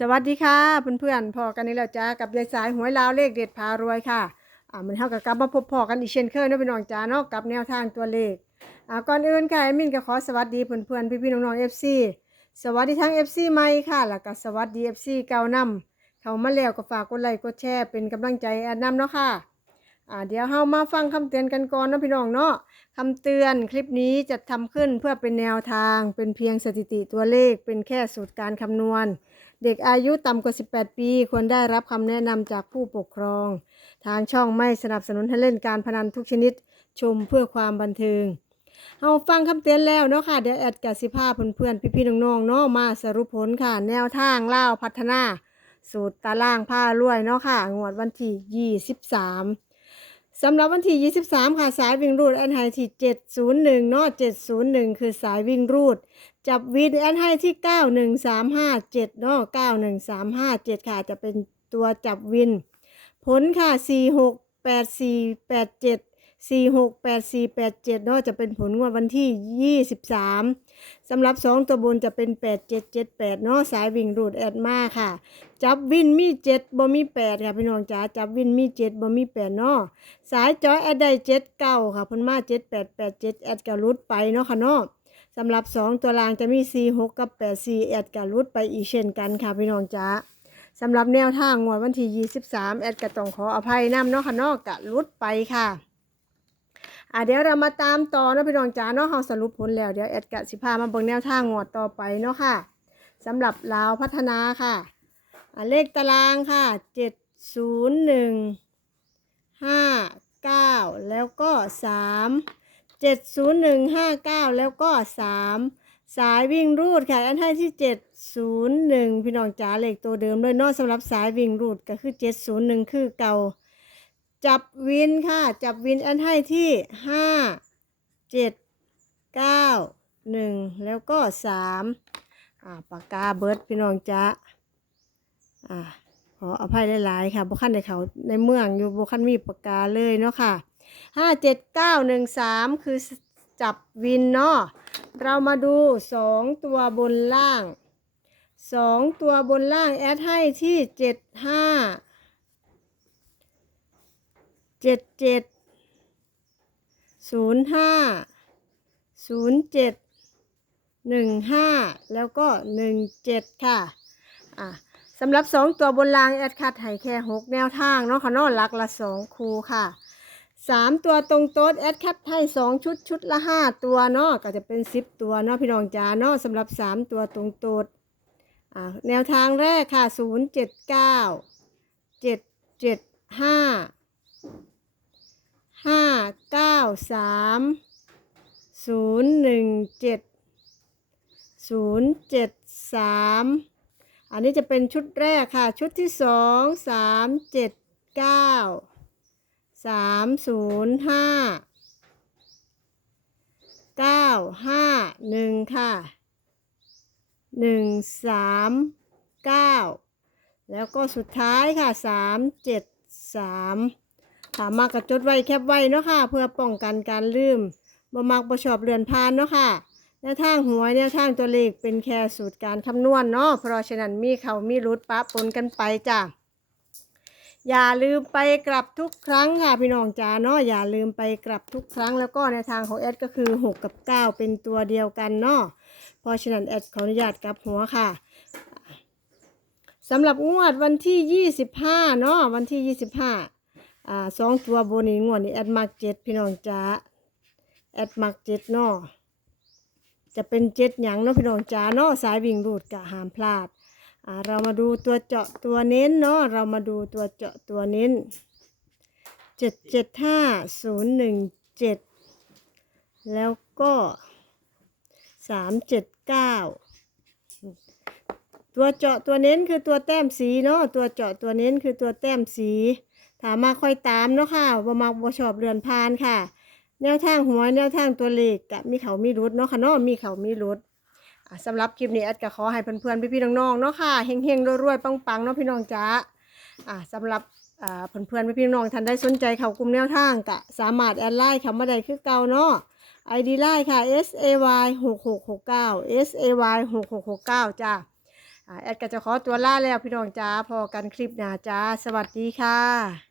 สวัสดีค่ะเพื่อนๆพอกันนี้แล้วจ้ากับยายสายหวยลาวเลขเด็ดพารวยค่ะอ่ามันเท่ากับกลับมาพบพอกันอีกเช่นเคยนะพี่น้องจ้าเนาะกับแนวทางตัวเลขอ่าก่อนอื่นค่ะแอดมินก็ขอสวัสดีเพื่อนๆพี่ๆน้องๆเอฟซีสวัสดีทั้งเอฟซีใหม่ค่ะแล้วก็สวัสดีเอฟซีเก่านำเขามาแล้วก็ฝากกดไลค์กดแชร์เป็นกำลังใจแอดนำเนาะค่ะ อ่าเดี๋ยวเฮามาฟังคำเตือนกันก่อนนะพี่น้องเนาะคำเตือนคลิปนี้จะทำขึ้นเพื่อเป็นแนวทาง เป็นเพียงสถิติตัวเลข เป็นแค่สูตรการคำนวณ เด็กอายุต่ำกว่า 18 ปี ควรได้รับคำแนะนำจากผู้ปกครอง ทางช่องไม่สนับสนุนให้เล่นการพนันทุกชนิด ชมเพื่อความบันเทิงเอาฟังคำเตือนแล้วเนาะค่ะเดี๋ยวแอดกับสิภาเพื่อนๆพี่ๆน้องๆเนาะมาสรุปผลค่ะ แนวทางเล่าพัฒนา สูตรตารางผ้ารวยเนาะค่ะงวดวันที่ 23 สำหรับวันที่ 23 ค่ะสายวิ่งรูดแอนไฮที่ 701เนาะ701 คือสายวิ่งรูด จับวินแอนไฮที่ 91357เนาะ91357 ค่ะจะเป็นตัวจับวิน ผลค่ะ 468487 468487เนาะจะเป็นผลงวดวันที่23สำหรับ2ตัวบนจะเป็น8778เนาะสายวิ่งรูดแอดมาค่ะ จับวินมี7บ่มี8ค่ะพี่น้องจ๋าจับวินมี7บ่มี8เนาะสายจอยแอดได้79ค่ะพ่นมา7887แอดก็รุดไปเนาะค่ะเนาะสำหรับ2ตัวรางจะมี4 6กับ8 4แอดกับรุดไปอีกเช่นกันค่ะพี่น้องจ้าสำหรับแนวทางงวดวันที่ 23 แอดก็ต้องขออภัยนำเนาะค่ะเนาะกะรุดไปค่ะ อะเดี๋ยวเรามาตามต่อเนาะพี่น้องจ้าเนาะเฮาสรุปผลแล้วเดี๋ยวแอดกะสิพามาเบิ่งแนวทางงวดต่อไปเนาะค่ะสำหรับลาวพัฒนาค่ะอะเลขตารางค่ะ701 5 9แล้วก็3เจ็ดศูนย์หนึ่งห้าเก้าแล้วก็สามสายวิ่งรูดค่ะอันให้ที่เจ็ดศูนย์หนึ่งพี่น้องจ๋าเลขตัวเดิมเลยเนอกสำหรับสายวิ่งรูดก็คือเจ็ดศูนย์หนึ่งคือเก่า จับวินค่ะ จับวินอันให้ที่ห้าเจ็ดเก้าหนึ่งแล้วก็สามอ่าปากกาเบิร์ดพี่น้องจ๋าอ่าขออภัยหลายๆค่ะบุคันในเขาในเมืองอยู่บุคันมีปากกาเลยเนาะค่ะห้าเจ็ดเก้าหนึ่งสามคือจับวินเนาะเรามาดูสองตัวบนล่างสองตัวบนล่างแอดให้ที่เจ็ดห้า เจ็ดเจ็ดศูนย์ห้าศูนย์เจ็ดหนึ่งห้าแล้วก็หนึ่งเจ็ดค่ะอะสำหรับสองตัวบนล่างแอดคัดให้แค่หกแนวทางเนาะค่ะเนาะหลักละสองคูค่ะสามตัวตรงโต๊ดแอดคัดให้สองชุดชุดละห้าตัวเนาะก็จะเป็นสิบตัวเนาะพี่น้องจ๋าเนาะสำหรับสามตัวตรงโต๊ดอ่าแนวทางแรกค่ะศูนย์เจ็ดเก้าเจ็ดเจ็ดห้า ห้าเก้าสามศูนย์หนึ่งเจ็ดศูนย์เจ็ดสามอันนี้จะเป็นชุดแรกค่ะ ชุดที่สองสามเจ็ดเก้าสามศูนย์ห้าเก้าห้าหนึ่งค่ะหนึ่งสามเก้าแล้วก็สุดท้ายค่ะสามเจ็ดสาม ถามมากระจดไว้แคบไว้เนาะค่ะ เพื่อป้องกันการลืมบ่มักบ่ชอบเรือนพานเนาะค่ะแนวทางหวยแนวทางตัวเลขเป็นแค่สูตรการคำนวณเนาะเพราะฉะนั้นมีเขามีรุดปะปนกันไปจ้ะอย่าลืมไปกลับทุกครั้งค่ะพี่น้องจ๋าเนาะอย่าลืมไปกลับทุกครั้งแล้วก็ในทางของแอดก็คือ 6 กับ 9 เป็นตัวเดียวกันเนาะเพราะฉะนั้นแอดขออนุญาตกลับหัวค่ะสำหรับงวดวันที่ 25เนาะวันที่ 25 อ่าสองตัวบนนี้งวดนี้แอดมักเจ็ดพี่น้องจ๋าแอดมักเจ็ดนาะจะเป็นเจ็ดหยังเนาะพี่น้องจ๋าเนาะสายวิ่งรูดกะหามพลาดอ่าเรามาดูตัวเจาะตัวเน้นเนาะเรามาดูตัวเจาะตัวเน้นเจ็ดเจ็ดห้าศูนย์หนึ่งเจ็ดแล้วก็สามเจ็ดเก้าตัวเจาะตัวเน้นคือตัวแต้มสีเนาะตัวเจาะตัวเน้นคือตัวแต้มสี ถามมาค่อยตามเนาะค่ะบ่มักบ่ชอบเรือนพานค่ะ แนวทางหัวแนวทางตัวเลขกะมีเขามีรุดเนาะค่ะเนาะมีเขามีรุดสำหรับคลิปนี้แอดก็ขอให้เพื่อนๆพี่ๆน้องๆเนาะค่ะเฮงๆรวยๆปังๆเนาะพี่น้องจ๋าสำหรับอ่าเพื่อนๆพี่ๆน้องๆท่านได้สนใจเขากลุ่มแนวทางก็สามารถแอดไลน์เข้ามาได้คือเก่าเนาะ ID ไลน์ค่ะ S A Y 6 6 6 9 S A Y 6 6 6 9จ้าอ่าแอดก็จะขอตัวล่าแล้วพี่น้องจ้าพอกันคลิปหน้าจ้า สวัสดีค่ะ